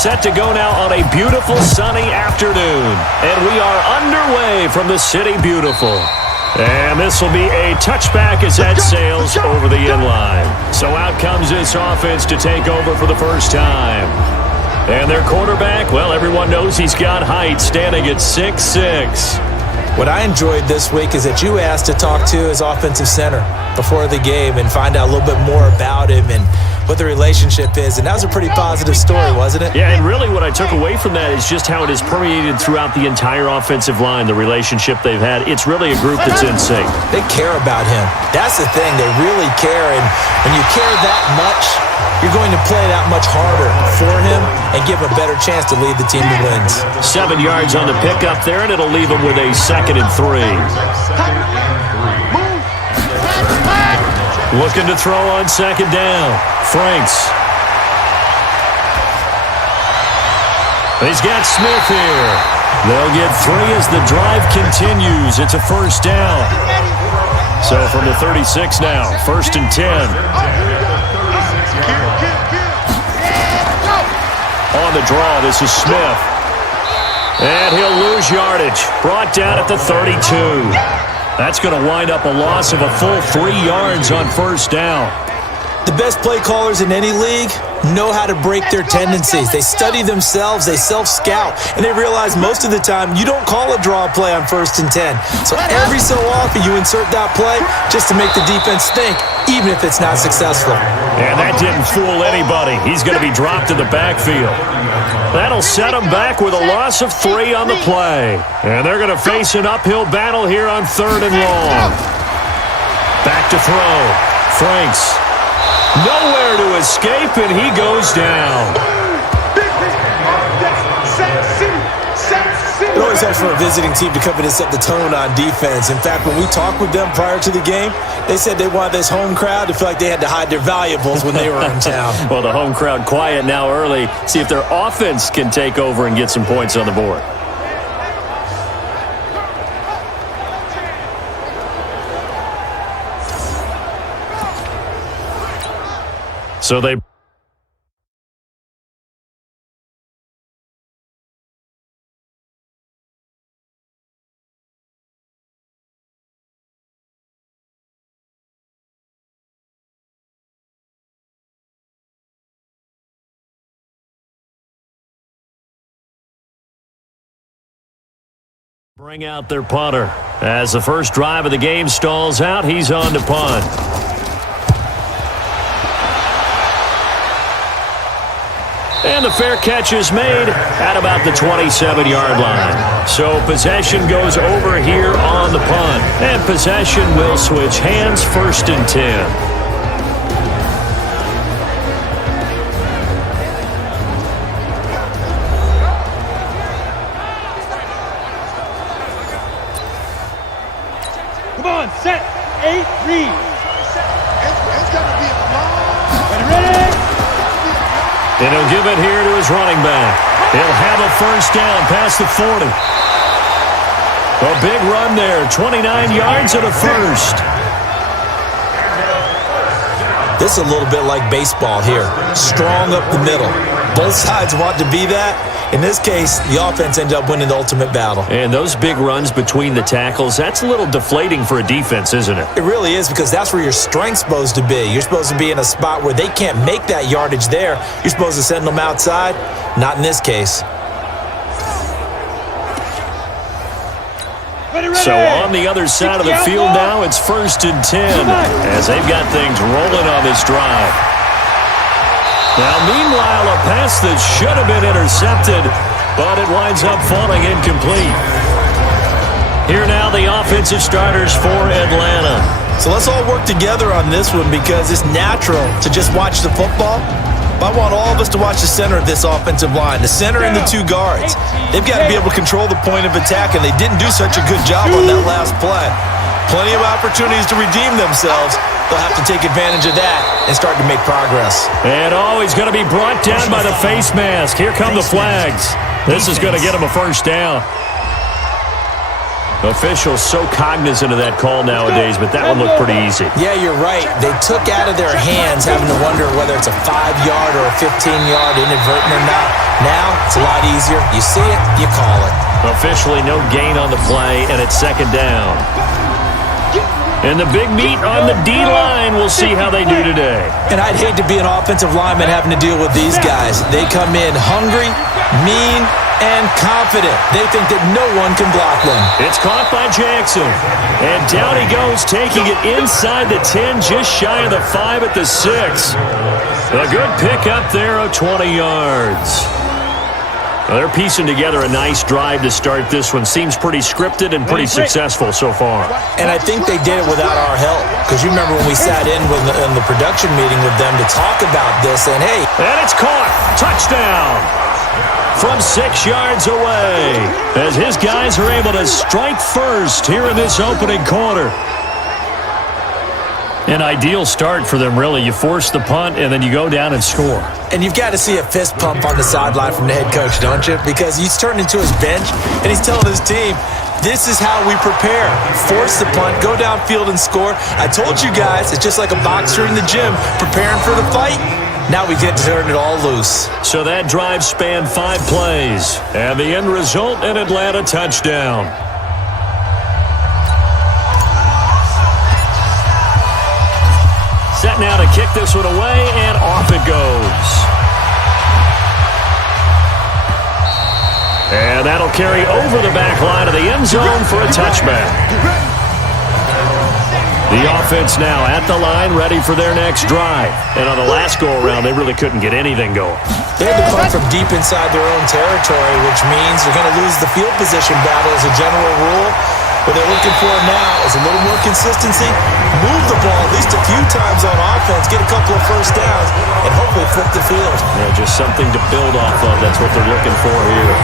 set to go now on a beautiful sunny afternoon. And we are underway from the City Beautiful. And this will be a touchback as that sails over the inline. So out comes this offense to take over for the first time. And their quarterback, well, everyone knows he's got height, standing at 6'6". What I enjoyed this week is that you asked to talk to his offensive center before the game and find out a little bit more about him and what the relationship is. And that was a pretty positive story, wasn't it? Yeah, and really what I took away from that is just how it has permeated throughout the entire offensive line, the relationship they've had. It's really a group that's in sync. They care about him. That's the thing. They really care. And when you care that much, you're going to play that much harder for him and give him a better chance to lead the team to wins. 7 yards on the pickup there, and it'll leave him with a 2nd and 3. Looking to throw on 2nd down. Franks. He's got Smith here. They'll get 3 as the drive continues. It's a 1st down. So from the 36 now, 1st and 10. On the draw, this is Smith. And he'll lose yardage. Brought down at the 32. That's going to wind up a loss of a full 3 yards on 1st down. The best play callers in any league know how to break their tendencies. They study themselves, they self-scout, and they realize most of the time you don't call a draw play on 1st and 10. So every so often you insert that play just to make the defense think, even if it's not successful. And that didn't fool anybody. He's going to be dropped in the backfield. That'll set him back with a loss of 3 on the play. And they're going to face an uphill battle here on 3rd and long. Back to throw. Franks. Nowhere to escape, and he goes down. It always helps for a visiting team to come in and set the tone on defense. In fact, when we talked with them prior to the game, they said they wanted this home crowd to feel like they had to hide their valuables when they were in town. Well, the home crowd quiet now early. See if their offense can take over and get some points on the board. So they bring out their punter. As the first drive of the game stalls out, he's on to punt. And the fair catch is made at about the 27-yard line. So possession goes over here on the punt. And possession will switch hands, 1st and 10. Come on, set, 8, read. It's going to be a long. Ready? And he'll give it here to his running back. He'll have a 1st down past the 40. A big run there, 29 yards and a 1st. This is a little bit like baseball here. Strong up the middle. Both sides want to be that. In this case, the offense ended up winning the ultimate battle. And those big runs between the tackles, that's a little deflating for a defense, isn't it? It really is, because that's where your strength's supposed to be. You're supposed to be in a spot where they can't make that yardage there. You're supposed to send them outside. Not in this case. So on the other side of the field now, it's 1st and 10 as they've got things rolling on this drive. Now, meanwhile, a pass that should have been intercepted, but it winds up falling incomplete. Here now, the offensive starters for Atlanta. So let's all work together on this one, because it's natural to just watch the football. But I want all of us to watch the center of this offensive line, the center and the 2 guards. They've got to be able to control the point of attack, and they didn't do such a good job on that last play. Plenty of opportunities to redeem themselves. They'll have to take advantage of that and start to make progress. And he's going to be brought down by the face mask. Here come the flags. This is going to get him a 1st down. Officials so cognizant of that call nowadays, but that one looked pretty easy. Yeah, you're right. They took out of their hands having to wonder whether it's a 5-yard or a 15-yard inadvertent or not. Now, it's a lot easier. You see it, you call it. Officially no gain on the play, and it's second down. And the big meat on the D-line. We'll see how they do today. And I'd hate to be an offensive lineman having to deal with these guys. They come in hungry, mean, and confident. They think that no one can block them. It's caught by Jackson. And down he goes, taking it inside the 10, just shy of the 5 at the 6. A good pickup there of 20 yards. Well, they're piecing together a nice drive to start this one. Seems pretty scripted and pretty successful so far. And I think they did it without our help. Because you remember when we sat in the production meeting with them to talk about this, and hey. And it's caught. Touchdown. From 6 yards away. As his guys are able to strike first here in this opening quarter. An ideal start for them, really. You force the punt, and then you go down and score. And you've got to see a fist pump on the sideline from the head coach, don't you? Because he's turning into his bench, and he's telling his team, this is how we prepare. Force the punt, go downfield and score. I told you guys, it's just like a boxer in the gym preparing for the fight. Now we get to turn it all loose. So that drive spanned 5 plays, and the end result, an Atlanta touchdown. Set now to kick this one away, and off it goes. And that'll carry over the back line of the end zone for a touchback. The offense now at the line, ready for their next drive. And on the last go-around, they really couldn't get anything going. They had to punt from deep inside their own territory, which means they're going to lose the field position battle as a general rule. What they're looking for now is a little more consistency, move the ball at least a few times on offense, get a couple of first downs, and hopefully flip the field. Yeah, just something to build off of. That's what they're looking for here.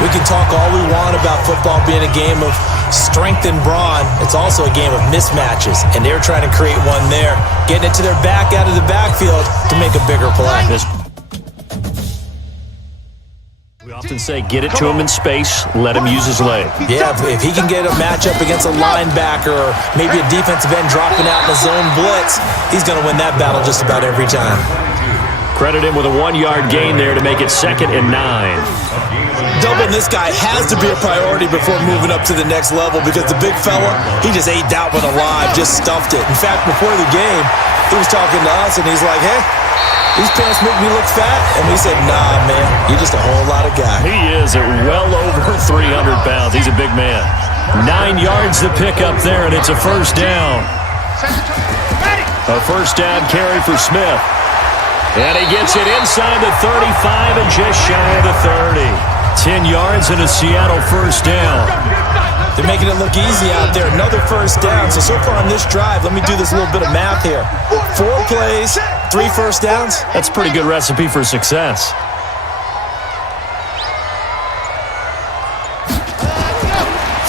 We can talk all we want about football being a game of strength and brawn. It's also a game of mismatches, and they're trying to create one there, getting it to their back out of the backfield to make a bigger play. We often say get it to him in space, let him use his leg. Yeah, if he can get a matchup against a linebacker or maybe a defensive end dropping out in a zone blitz, he's going to win that battle just about every time. Credit him with a 1-yard gain there to make it 2nd and 9. Doubling this guy has to be a priority before moving up to the next level because the big fella, he just ate that one alive, just stuffed it. In fact, before the game, he was talking to us, and he's like, hey, these pants make me look fat. And we said, nah, man, you're just a whole lot of guy. He is at well over 300 pounds. He's a big man. 9 yards to pick up there, and it's a first down. A first down carry for Smith. And he gets it inside the 35 and just shy of the 30. 10 yards and a Seattle first down. They're making it look easy out there. Another first down. So far on this drive, let me do this little bit of math here. 4 plays, 3 first downs. That's a pretty good recipe for success.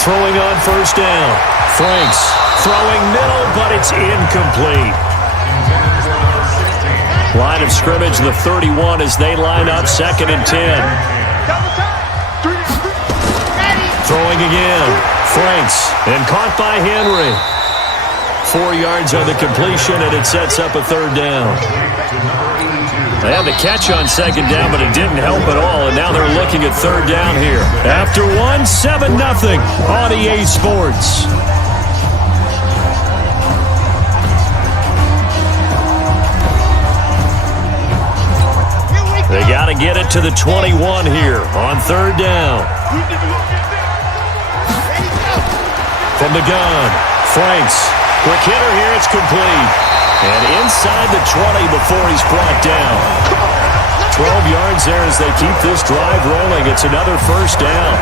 Throwing on first down. Franks throwing middle, but it's incomplete. Line of scrimmage, the 31 as they line up 2nd and 10. Throwing again. Franks, and caught by Henry. 4 yards on the completion, and it sets up a 3rd down. They had the catch on 2nd down, but it didn't help at all, and now they're looking at 3rd down here. After 7-0 on EA Sports. They got to get it to the 21 here on 3rd down. From the gun, Franks. Quick hitter here, it's complete. And inside the 20 before he's brought down. 12 yards there as they keep this drive rolling. It's another first down.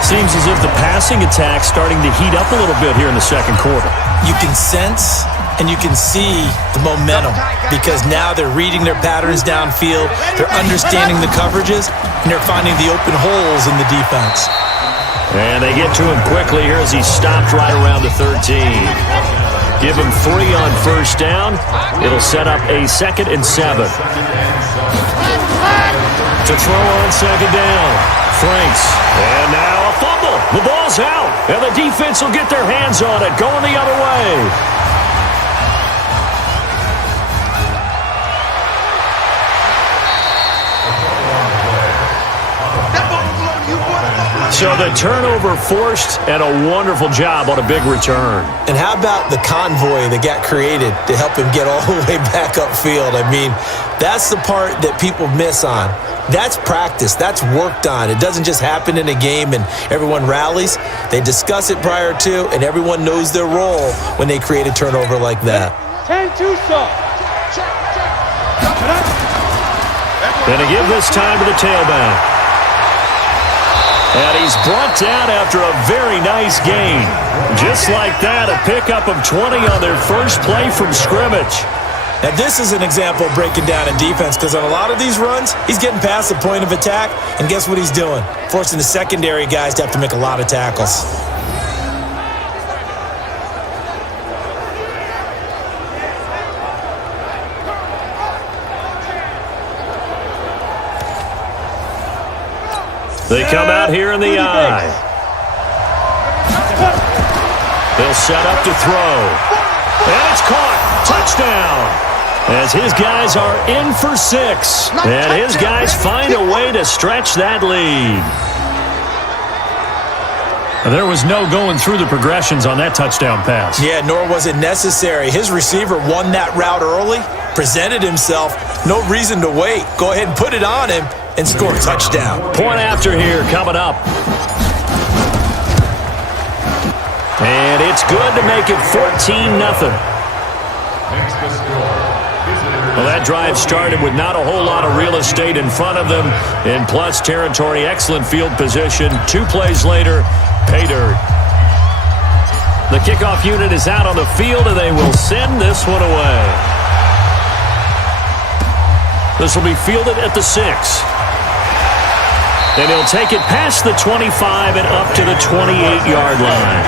Seems as if the passing attack's starting to heat up a little bit here in the 2nd quarter. You can sense and you can see the momentum because now they're reading their patterns downfield, they're understanding the coverages, and they're finding the open holes in the defense. And they get to him quickly here as he stopped right around the 13. Give him 3 on first down. It'll set up a 2nd and 7. To throw on 2nd down. Franks. And now a fumble. The ball's out. And the defense will get their hands on it. Going the other way. So the turnover forced, and a wonderful job on a big return. And how about the convoy that got created to help him get all the way back upfield? I mean, that's the part that people miss on. That's practice. That's worked on. It doesn't just happen in a game and everyone rallies. They discuss it prior to, and everyone knows their role when they create a turnover like that. 10-2 stop. Going to give this time to the tailback. And he's brought down after a very nice gain. Just like that, a pickup of 20 on their first play from scrimmage. Now, this is an example of breaking down in defense because on a lot of these runs, he's getting past the point of attack, and guess what he's doing? Forcing the secondary guys to have to make a lot of tackles. They come out here in the eye. They'll set up to throw. And it's caught. Touchdown. As his guys are in for 6. And his guys find a way to stretch that lead. There was no going through the progressions on that touchdown pass. Yeah, nor was it necessary. His receiver won that route early, presented himself. No reason to wait. Go ahead and put it on him and score a touchdown. Point after here coming up. And it's good to make it 14-0. Well, that drive started with not a whole lot of real estate in front of them. In plus territory, excellent field position. 2 plays later, pay dirt. The kickoff unit is out on the field, and they will send this one away. This will be fielded at the 6. And he'll take it past the 25 and up to the 28-yard line.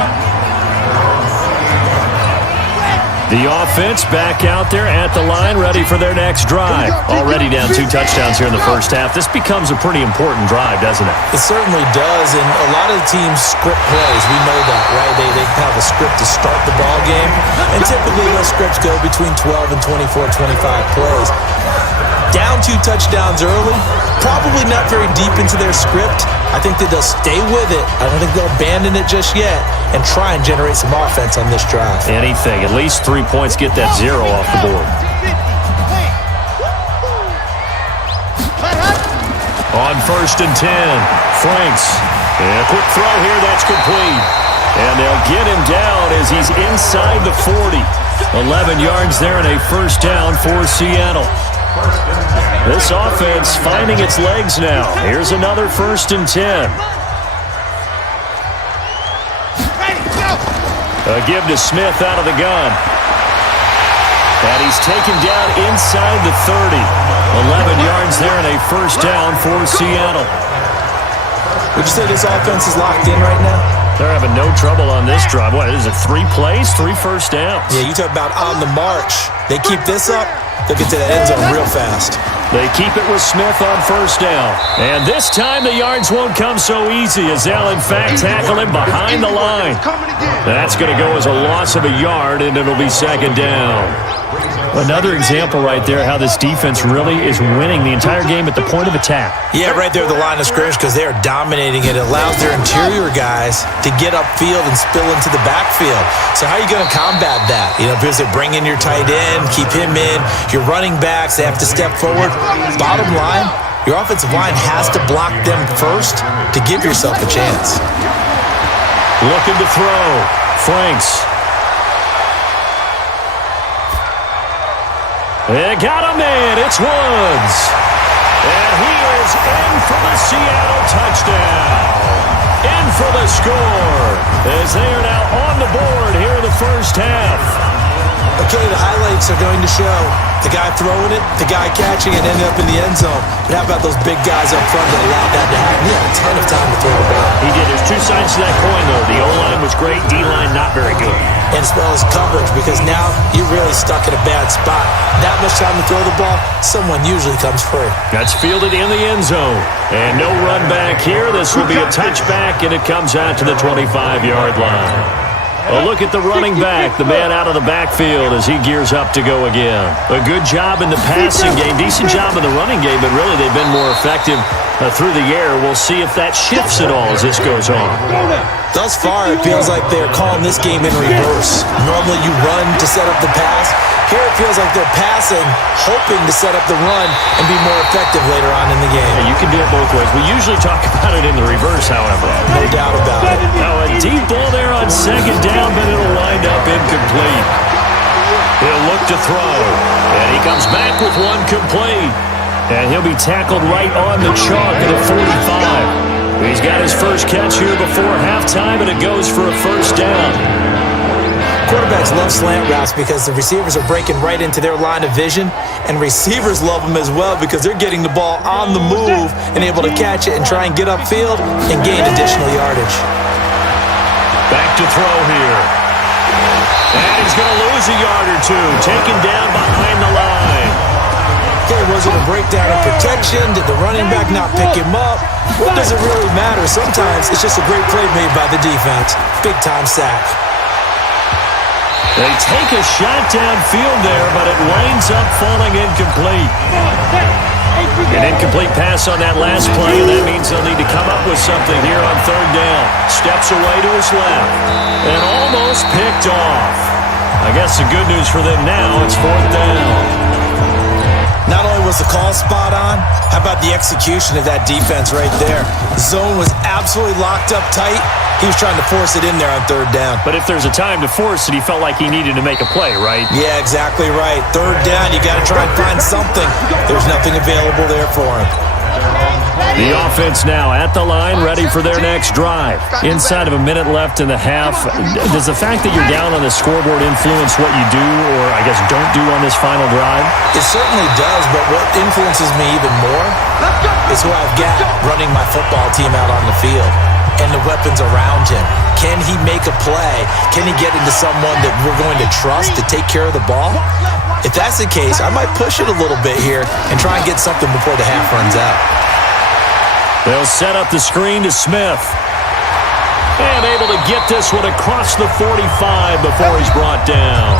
The offense back out there at the line, ready for their next drive. Already down 2 touchdowns here in the first half. This becomes a pretty important drive, doesn't it? It certainly does, and a lot of the teams script plays. We know that, right? They have a script to start the ball game, and typically those scripts go between 12 and 24, 25 plays. Down 2 touchdowns early, probably not very deep into their script. I think that they'll stay with it. I don't think they'll abandon it just yet and try and generate some offense on this drive. Anything. At least 3 points, get that 0 off the board. On 1st and 10, Franks. And a quick throw here, that's complete. And they'll get him down as he's inside the 40. 11 yards there and a first down for Seattle. This offense finding its legs now. Here's another 1st and 10. A give to Smith out of the gun. And he's taken down inside the 30. 11 yards there and a first down for Seattle. Would you say this offense is locked in right now? They're having no trouble on this drive. What is it, 3 plays, 3 first downs? Yeah, you talk about on the march. They keep this up, they'll get to the end zone real fast. They keep it with Smith on first down. And this time the yards won't come so easy as they'll in fact tackle him behind the line. That's going to go as a loss of a yard, and it'll be 2nd down. Another example right there how this defense really is winning the entire game at the point of attack. Yeah, right there at the line of scrimmage because they are dominating it. It allows their interior guys to get upfield and spill into the backfield. So how are you going to combat that? You know, because they bring in your tight end, keep him in. Your running backs, they have to step forward. Bottom line, your offensive line has to block them first to give yourself a chance. Looking to throw. Franks. They got a man. It's Woods. And he is in for the Seattle touchdown. In for the score. As they are now on the board here in the first half. Okay, the highlights are going to show the guy throwing it, the guy catching it, ended up in the end zone. But how about those big guys up front that allowed that to happen? He had a ton of time to throw the ball. He did. There's 2 sides to that coin, though. The O-line was great. D-line not very good. And as well as coverage, because now you're really stuck in a bad spot. That much time to throw the ball, someone usually comes free. That's fielded in the end zone. And no run back here. This will be a touchback, and it comes out to the 25-yard line. A look at the running back, the man out of the backfield as he gears up to go again. A good job in the passing game, decent job in the running game, but really they've been more effective through the air. We'll see if that shifts at all as this goes on. Thus far, it feels like they're calling this game in reverse. Normally you run to set up the pass. Here it feels like they're passing, hoping to set up the run and be more effective later on in the game. Yeah, you can do it both ways. We usually talk about it in the reverse, however. No doubt about it. Now a deep ball there on second down, but it'll wind up incomplete. He'll look to throw, and he comes back with one complete. And he'll be tackled right on the chalk at the 45. He's got his first catch here before halftime, and it goes for a first down. Quarterbacks love slant routes because the receivers are breaking right into their line of vision, and receivers love them as well because they're getting the ball on the move and able to catch it and try and get upfield and gain additional yardage. Back to throw here. And he's going to lose a yard or two, taken down behind the line. Okay, was it a breakdown in protection? Did the running back not pick him up? What does it really matter? Sometimes it's just a great play made by the defense. Big-time sack. They take a shot downfield there, but it winds up falling incomplete. An incomplete pass on that last play, and that means they'll need to come up with something here on third down. Steps away to his left, and almost picked off. I guess the good news for them now, it's fourth down. Not only was the call spot on, how about the execution of that defense right there? The zone was absolutely locked up tight. He was trying to force it in there on third down. But if there's a time to force it, he felt like he needed to make a play, right? Yeah, exactly right. Third down, you got to try and find something. There's nothing available there for him. The offense now at the line, ready for their next drive. Inside of a minute left in the half, does the fact that you're down on the scoreboard influence what you do, or I guess don't do on this final drive? It certainly does, but what influences me even more is who I've got running my football team out on the field and the weapons around him. Can he make a play? Can he get into someone that we're going to trust to take care of the ball? If that's the case, I might push it a little bit here and try and get something before the half runs out. They'll set up the screen to Smith. And able to get this one across the 45 before he's brought down.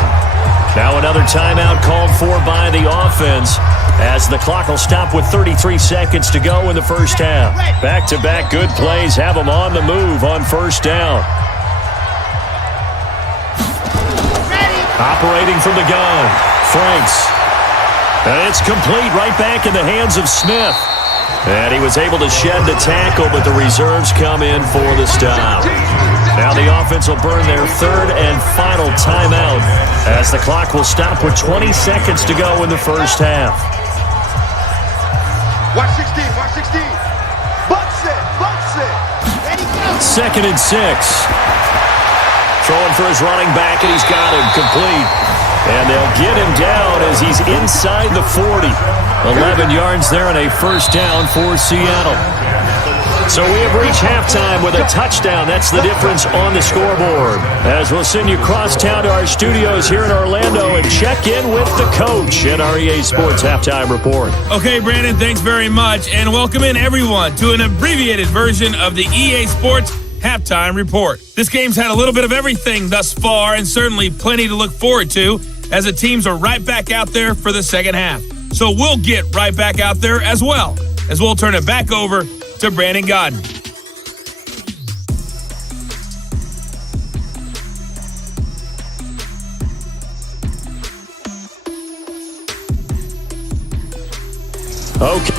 Now another timeout called for by the offense as the clock will stop with 33 seconds to go in the first half. Back-to-back good plays have them on the move on first down. Operating from the gun, Franks. And it's complete right back in the hands of Smith. And he was able to shed the tackle, but the reserves come in for the stop. Now the offense will burn their third and final timeout as the clock will stop with 20 seconds to go in the first half. Watch 16, watch 16. Bucks it. Ready, go. 2nd and 6. Throwing for his running back, and he's got him complete. And they'll get him down as he's inside the 40. 11 yards there and a first down for Seattle. So we have reached halftime with a touchdown. That's the difference on the scoreboard. As we'll send you cross town to our studios here in Orlando and check in with the coach at our EA Sports Halftime Report. Okay, Brandon, thanks very much. And welcome in, everyone, to an abbreviated version of the EA Sports Halftime Report. This game's had a little bit of everything thus far and certainly plenty to look forward to as the teams are right back out there for the second half. So we'll get right back out there as well as we'll turn it back over to Brandon Gaudin. Okay.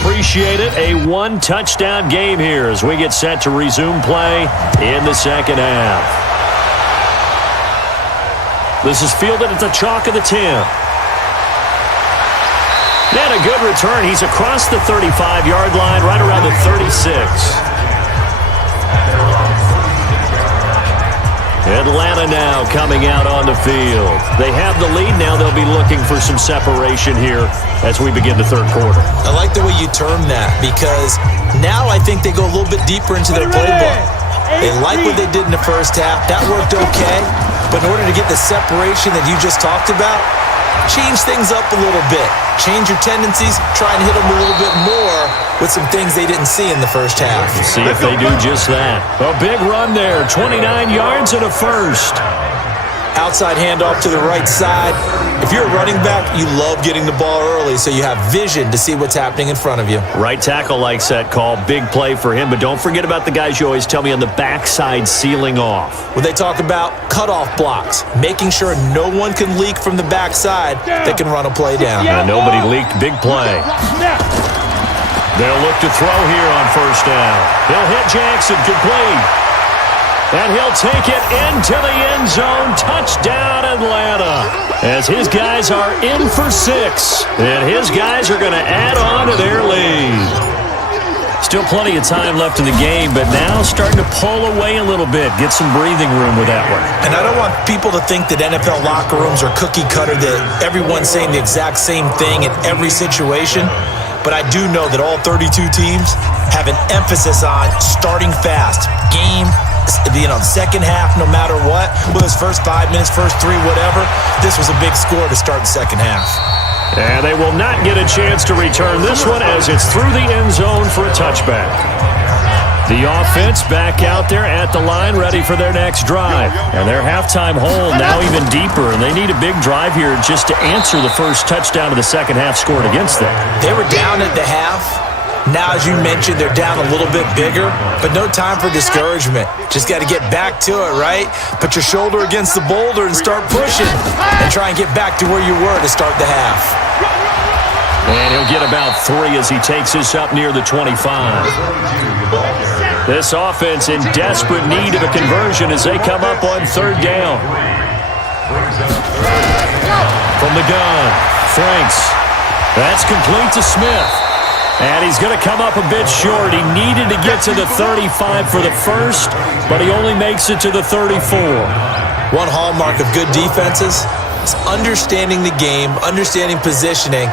Appreciate it. A one-touchdown game here as we get set to resume play in the second half. This is fielded at the chalk of the 10. And a good return. He's across the 35-yard line, right around the 36. Atlanta now coming out on the field. They have the lead. Now they'll be looking for some separation here as we begin the third quarter. I like the way you term that because now I think they go a little bit deeper into their playbook. They like what they did in the first half. That worked okay. But in order to get the separation that you just talked about, change things up a little bit. Change your tendencies. Try and hit them a little bit more with some things they didn't see in the first half. See if they do just that. A big run there. 29 yards and a first. Outside handoff to the right side. If you're a running back, you love getting the ball early so you have vision to see what's happening in front of you. Right tackle likes that call. Big play for him. But don't forget about the guys you always tell me on the backside sealing off. When they talk about cutoff blocks, making sure no one can leak from the backside that can run a play down. And nobody leaked. Big play. They'll look to throw here on first down. He'll hit Jackson complete. And he'll take it into the end zone. Touchdown, Atlanta. As his guys are in for 6. And his guys are going to add on to their lead. Still plenty of time left in the game, but now starting to pull away a little bit. Get some breathing room with that one. And I don't want people to think that NFL locker rooms are cookie cutter, that everyone's saying the exact same thing in every situation. But I do know that all 32 teams have an emphasis on starting fast. Second half, no matter what. Whether it's first 5 minutes, first 3, whatever. This was a big score to start the second half. And they will not get a chance to return this one as it's through the end zone for a touchback. The offense back out there at the line, ready for their next drive. And their halftime hole now even deeper, and they need a big drive here just to answer the first touchdown of the second half scored against them. They were down at the half. Now, as you mentioned, they're down a little bit bigger, but no time for discouragement. Just got to get back to it, right? Put your shoulder against the boulder and start pushing and try and get back to where you were to start the half. And he'll get about 3 as he takes this up near the 25. This offense in desperate need of a conversion as they come up on third down. From the gun, Franks. That's complete to Smith. And he's going to come up a bit short. He needed to get to the 35 for the first, but he only makes it to the 34. One hallmark of good defenses is understanding the game, understanding positioning,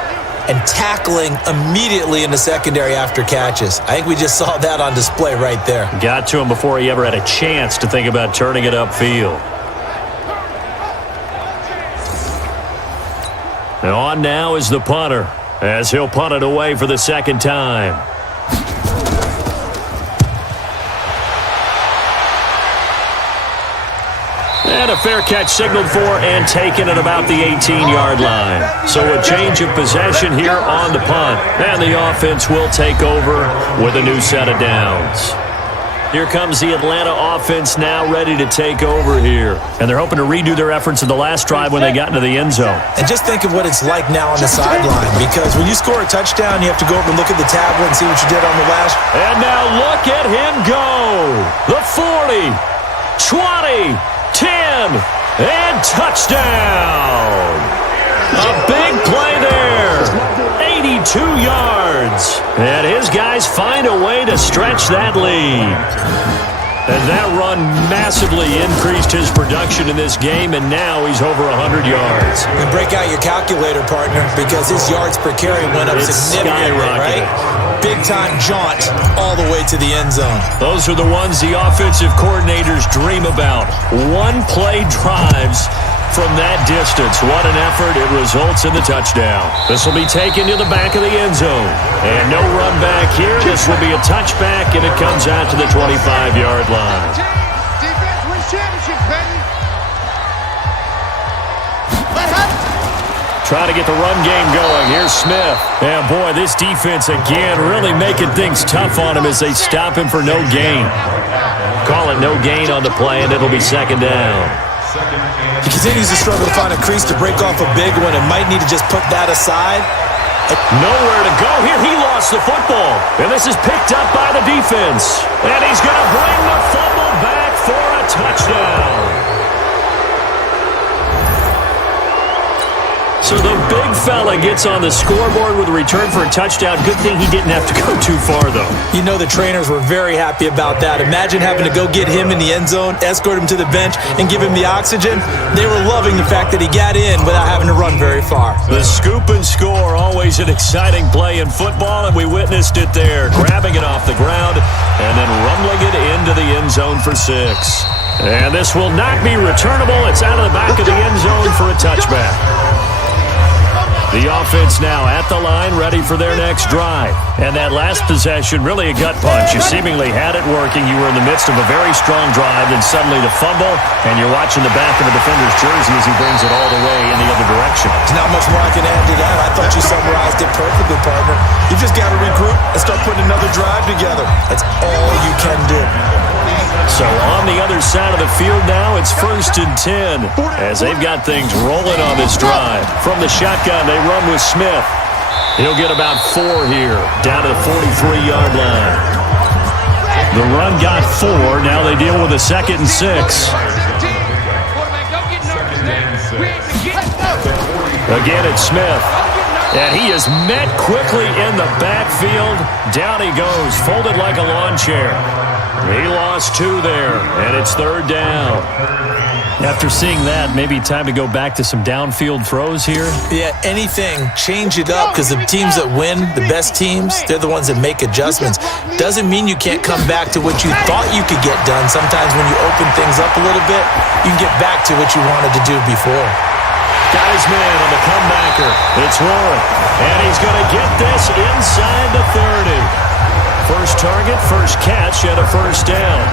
and tackling immediately in the secondary after catches. I think we just saw that on display right there. Got to him before he ever had a chance to think about turning it upfield. And on now is the punter, as he'll punt it away for the second time. And a fair catch signaled for and taken at about the 18-yard line. So a change of possession here on the punt. And the offense will take over with a new set of downs. Here comes the Atlanta offense now ready to take over here. And they're hoping to redo their efforts in the last drive when they got into the end zone. And just think of what it's like now on the sideline, because when you score a touchdown, you have to go over and look at the tablet and see what you did on the last. And now look at him go. The 40, 20, 10, and touchdown. A big play there. 82 yards. And his guys find a way to stretch that lead. And that run massively increased his production in this game, and now he's over 100 yards. And break out your calculator, partner, because his yards per carry went up significantly, right? Big-time jaunt all the way to the end zone. Those are the ones the offensive coordinators dream about. One-play drives from that distance. What an effort. It results in the touchdown. This will be taken to the back of the end zone. And no run back here. This will be a touchback, and it comes out to the 25-yard line. Defense wins championships, baby. Try to get the run game going. Here's Smith. And boy, this defense again really making things tough on him as they stop him for no gain. Call it no gain on the play, and it'll be second down. He continues to struggle to find a crease to break off a big one and might need to just put that aside. Nowhere to go here. He lost the football. And this is picked up by the defense. And he's going to bring the fumble back for a touchdown. So the big fella gets on the scoreboard with a return for a touchdown. Good thing he didn't have to go too far, though. You know the trainers were very happy about that. Imagine having to go get him in the end zone, escort him to the bench, and give him the oxygen. They were loving the fact that he got in without having to run very far. The scoop and score, always an exciting play in football, and we witnessed it there. Grabbing it off the ground and then rumbling it into the end zone for 6. And this will not be returnable. It's out of the back of the end zone for a touchback. The offense now at the line, ready for their next drive. And that last possession, really a gut punch. You seemingly had it working. You were in the midst of a very strong drive, then suddenly the fumble, and you're watching the back of the defender's jersey as he brings it all the way in the other direction. There's not much more I can add to that. I thought you summarized it perfectly, partner. You just got to regroup and start putting another drive together. That's all you can do. So on the other side of the field now, it's 1st and 10 as they've got things rolling on this drive. From the shotgun, they run with Smith. He'll get about 4 here, down to the 43-yard line. The run got 4. Now they deal with a 2nd and 6. Again, it's Smith. And he is met quickly in the backfield. Down he goes, folded like a lawn chair. He lost 2 there, and it's 3rd down. After seeing that, maybe time to go back to some downfield throws here? Yeah, anything. Change it up, because the teams that win, the best teams, they're the ones that make adjustments. Doesn't mean you can't come back to what you thought you could get done. Sometimes when you open things up a little bit, you can get back to what you wanted to do before. Got his man on the comebacker. It's Warren, and he's going to get this inside the 30. First target, first catch, and a 1st down.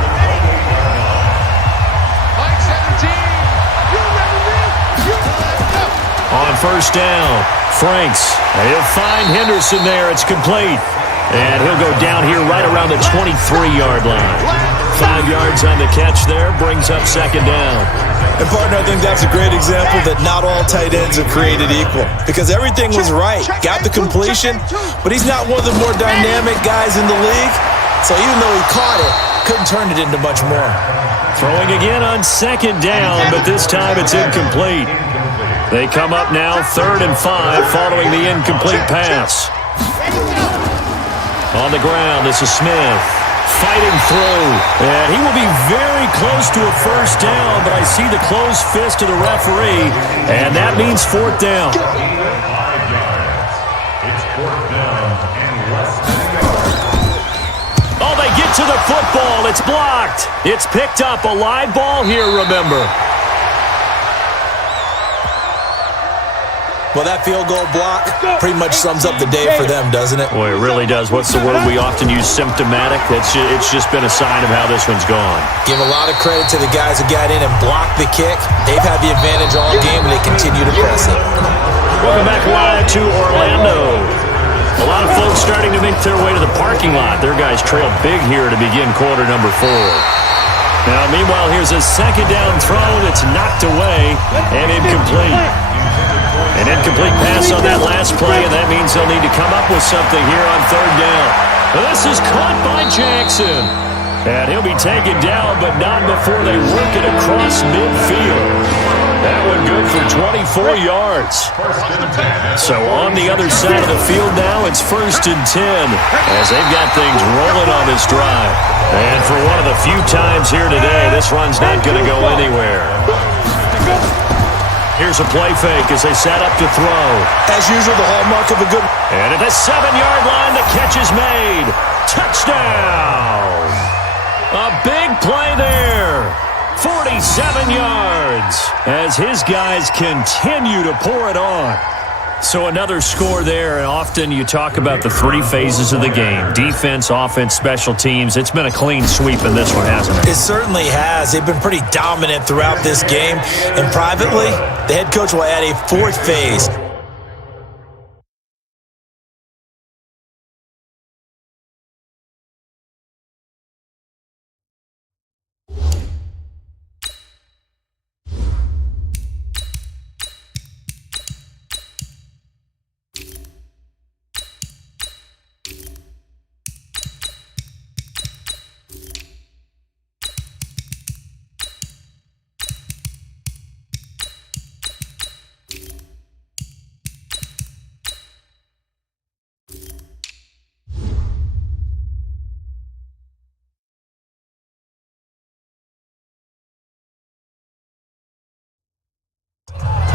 On 1st down, Franks. He'll find Henderson there. It's complete. And he'll go down here right around the 23-yard line. 5 yards on the catch there, brings up 2nd down. And, partner, I think that's a great example that not all tight ends are created equal. Because everything was right. Got the completion, but he's not one of the more dynamic guys in the league. So even though he caught it, couldn't turn it into much more. Throwing again on 2nd down, but this time it's incomplete. They come up now 3rd and 5 following the incomplete pass. On the ground, this is Smith. Fighting through, and he will be very close to a 1st down, but I see the closed fist of the referee, and that means 4th down. Oh, they get to the football. It's blocked. It's picked up. A live ball here, remember. Well, that field goal block pretty much sums up the day for them, doesn't it? Boy, it really does. What's the word we often use? Symptomatic. It's just been a sign of how this one's gone. Give a lot of credit to the guys who got in and blocked the kick. They've had the advantage all game, and they continue to press it. Welcome back live to Orlando. A lot of folks starting to make their way to the parking lot. Their guys trailed big here to begin quarter number 4. Now, meanwhile, here's a 2nd down throw that's knocked away and incomplete. An incomplete pass on that last play, and that means they'll need to come up with something here on 3rd down. Well, this is caught by Jackson. And he'll be taken down, but not before they work it across midfield. That one good for 24 yards. So on the other side of the field now, it's 1st and 10 as they've got things rolling on this drive. And for one of the few times here today, this run's not going to go anywhere. Here's a play fake as they set up to throw. As usual, the hallmark of a good... And at the 7-yard line, the catch is made. Touchdown! A big play there. 47 yards as his guys continue to pour it on. So another score there, and often you talk about the 3 phases of the game. Defense, offense, special teams. It's been a clean sweep in this one, hasn't it? It certainly has. They've been pretty dominant throughout this game. And privately, the head coach will add a 4th phase.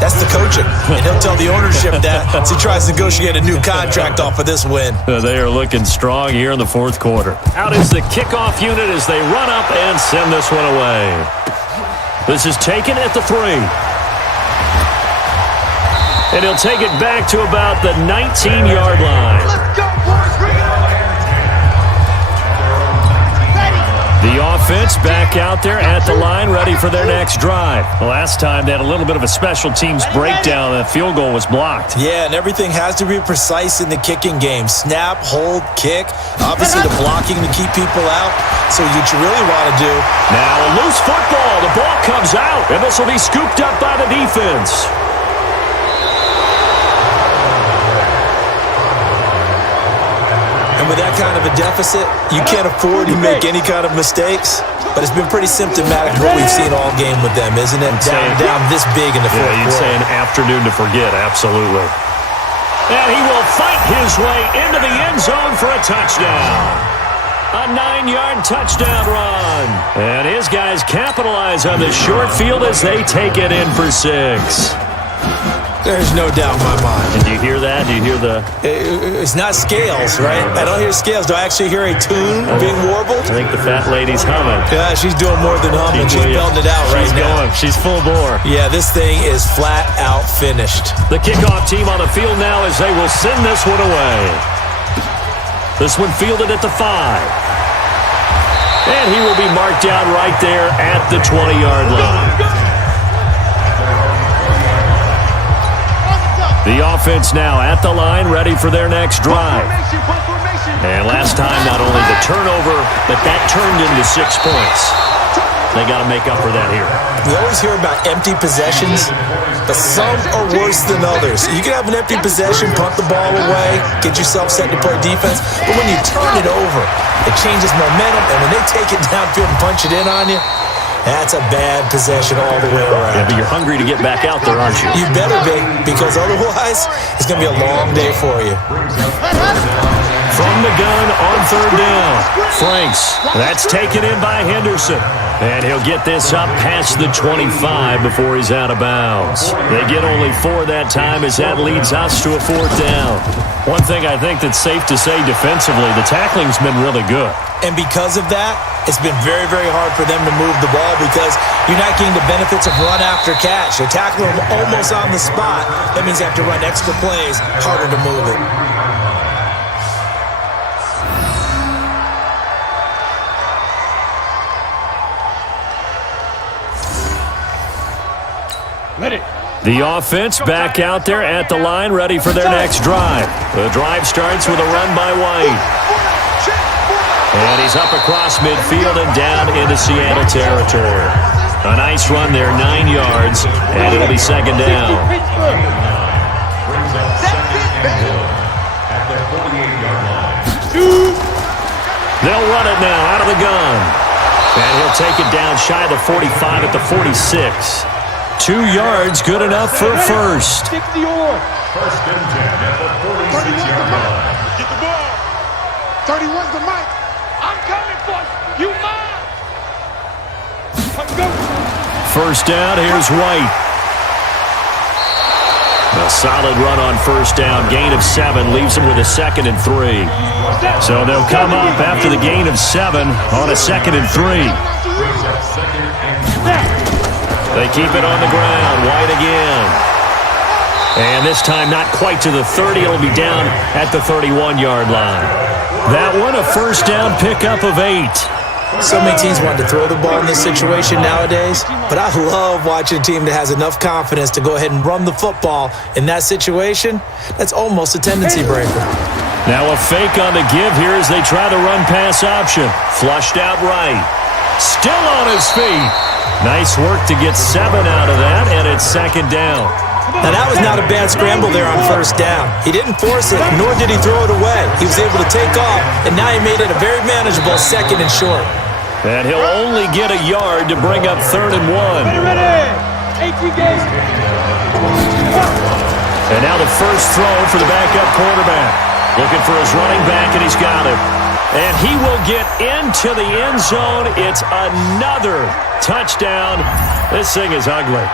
That's the coaching. And he'll tell the ownership that as he tries to negotiate a new contract off of this win. They are looking strong here in the fourth quarter. Out is the kickoff unit as they run up and send this one away. This is taken at the 3. And he'll take it back to about the 19-yard line. Let's go, boys. Bring it on. The offense back out there at the line, ready for their next drive. Last time they had a little bit of a special teams breakdown. That field goal was blocked. Yeah, and everything has to be precise in the kicking game. Snap, hold, kick. Obviously, the blocking to keep people out. So what you really want to do. Now a loose football. The ball comes out, and this will be scooped up by the defense. And with that kind of a deficit, you can't afford to make any kind of mistakes. But it's been pretty symptomatic of what we've seen all game with them, isn't it? Down this big in the fourth quarter. You'd say an afternoon to forget, absolutely. And he will fight his way into the end zone for a touchdown. A 9-yard touchdown run. And his guys capitalize on the short field as they take it in for 6. There's no doubt in my mind. And do you hear that? Do you hear the... It's not scales, right? I don't hear scales. Do I actually hear a tune being warbled? I think the fat lady's humming. Yeah, she's doing more than humming. She's belting it out right now. She's full bore. Yeah, this thing is flat out finished. The kickoff team on the field now as they will send this one away. This one fielded at the 5. And he will be marked down right there at the 20-yard line. The offense now at the line, ready for their next drive. And last time, not only the turnover, but that turned into 6 points. They got to make up for that here. We always hear about empty possessions, but some are worse than others. You can have an empty possession, punt the ball away, get yourself set to play defense, but when you turn it over, it changes momentum, and when they take it downfield and punch it in on you, that's a bad possession all the way around. Yeah, but you're hungry to get back out there, aren't you? You better be, because otherwise, it's going to be a long day for you. From the gun on 3rd down. Franks. That's taken in by Henderson. And he'll get this up past the 25 before he's out of bounds. They get only 4 that time as that leads us to a 4th down. One thing I think that's safe to say defensively, the tackling's been really good. And because of that, it's been very, very hard for them to move the ball because you're not getting the benefits of run after catch. You're tackling them almost on the spot. That means you have to run extra plays, harder to move it. The offense back out there at the line, ready for their next drive. The drive starts with a run by White. And he's up across midfield and down into Seattle territory. A nice run there, 9 yards, and it'll be 2nd down. They'll run it now out of the gun. And he'll take it down shy of the 45 at the 46. 2 yards, good enough for a first. 60 or. First and 10 at the 46-yard line. Get the ball. 31's the mic. I'm coming for you. You mine. Go. First down, here's White. A solid run on first down. Gain of 7 leaves him with a 2nd and 3. So they'll come up after the gain of 7 on a 2nd and 3. They keep it on the ground. White again. And this time not quite to the 30. It'll be down at the 31-yard line. That one a first down pickup of 8. So many teams want to throw the ball in this situation nowadays, but I love watching a team that has enough confidence to go ahead and run the football in that situation. That's almost a tendency breaker. Now a fake on the give here as they try the run-pass option. Flushed out right. Still on his feet. Nice work to get 7 out of that, and it's 2nd down. Now, that was not a bad scramble there on first down. He didn't force it, nor did he throw it away. He was able to take off, and now he made it a very manageable 2nd and short. And he'll only get a yard to bring up 3rd and 1. Ready. 18 games. And now the first throw for the backup quarterback. Looking for his running back, and he's got it. And he will get into the end zone. It's another touchdown. This thing is ugly.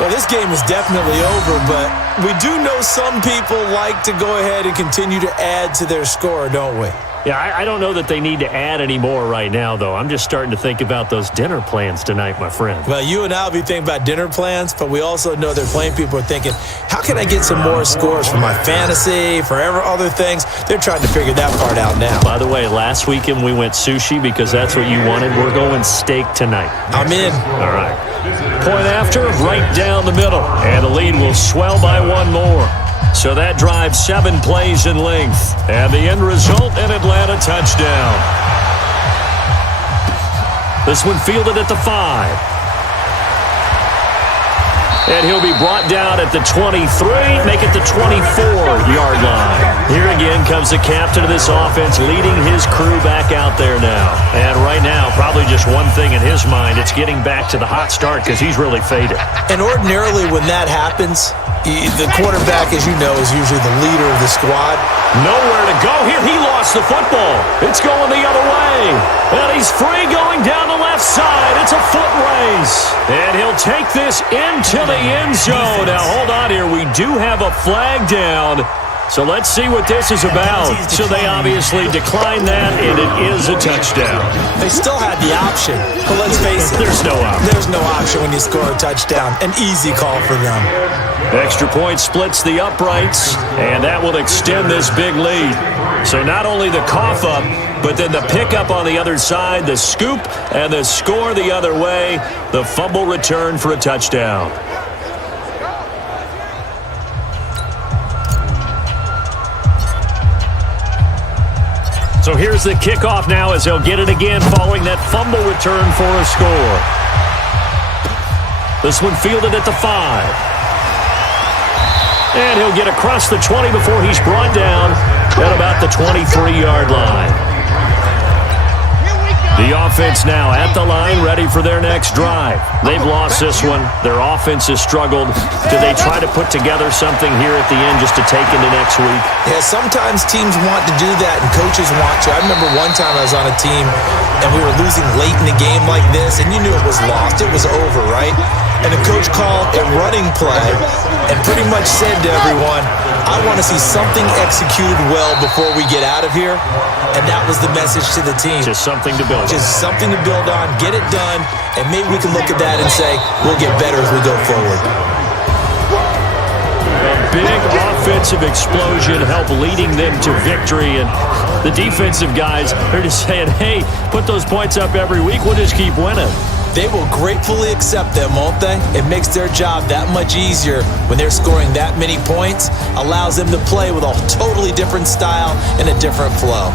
Well, this game is definitely over, but we do know some people like to go ahead and continue to add to their score, don't we? Yeah, I don't know that they need to add any more right now, though. I'm just starting to think about those dinner plans tonight, my friend. Well, you and I will be thinking about dinner plans, but we also know their playing people are thinking, how can I get some more scores for my fantasy, for other things? They're trying to figure that part out now. By the way, last weekend we went sushi because that's what you wanted. We're going steak tonight. I'm in. All right. Point after, right down the middle. And the lead will swell by one more. So that drives 7 plays in length. And the end result, an Atlanta touchdown. This one fielded at the 5. And he'll be brought down at the 23, make it the 24-yard line. Here again comes the captain of this offense leading his crew back out there now. And right now, probably just one thing in his mind, it's getting back to the hot start because he's really faded. And ordinarily when that happens, the quarterback, as you know, is usually the leader of the squad. Nowhere to go here. He lost the football. It's going the other way. And he's free going down the left side. It's a foot race. And he'll take this into the end zone. Now, hold on here. We do have a flag down. So let's see what this is about. So they obviously declined that, and it is a touchdown. They still had the option, but let's face it. There's no option. There's no option when you score a touchdown. An easy call for them. Extra point splits the uprights, and that will extend this big lead. So not only the cough up, but then the pickup on the other side, the scoop, and the score the other way. The fumble return for a touchdown. So here's the kickoff now as they'll get it again following that fumble return for a score. This one fielded at the 5. And he'll get across the 20 before he's brought down at about the 23-yard line. The offense now at the line, ready for their next drive. They've lost this one. Their offense has struggled. Do they try to put together something here at the end just to take into next week? Yeah, sometimes teams want to do that and coaches want to. I remember one time I was on a team and we were losing late in the game like this, and you knew it was lost. It was over, right? And the coach called a running play and pretty much said to everyone, I want to see something executed well before we get out of here. And that was the message to the team. Just something to build on. Just something to build on, get it done, and maybe we can look at that and say, we'll get better as we go forward. A big offensive explosion helped leading them to victory, and the defensive guys are just saying, hey, put those points up every week, we'll just keep winning. They will gratefully accept them, won't they? It makes their job that much easier when they're scoring that many points, allows them to play with a totally different style and a different flow.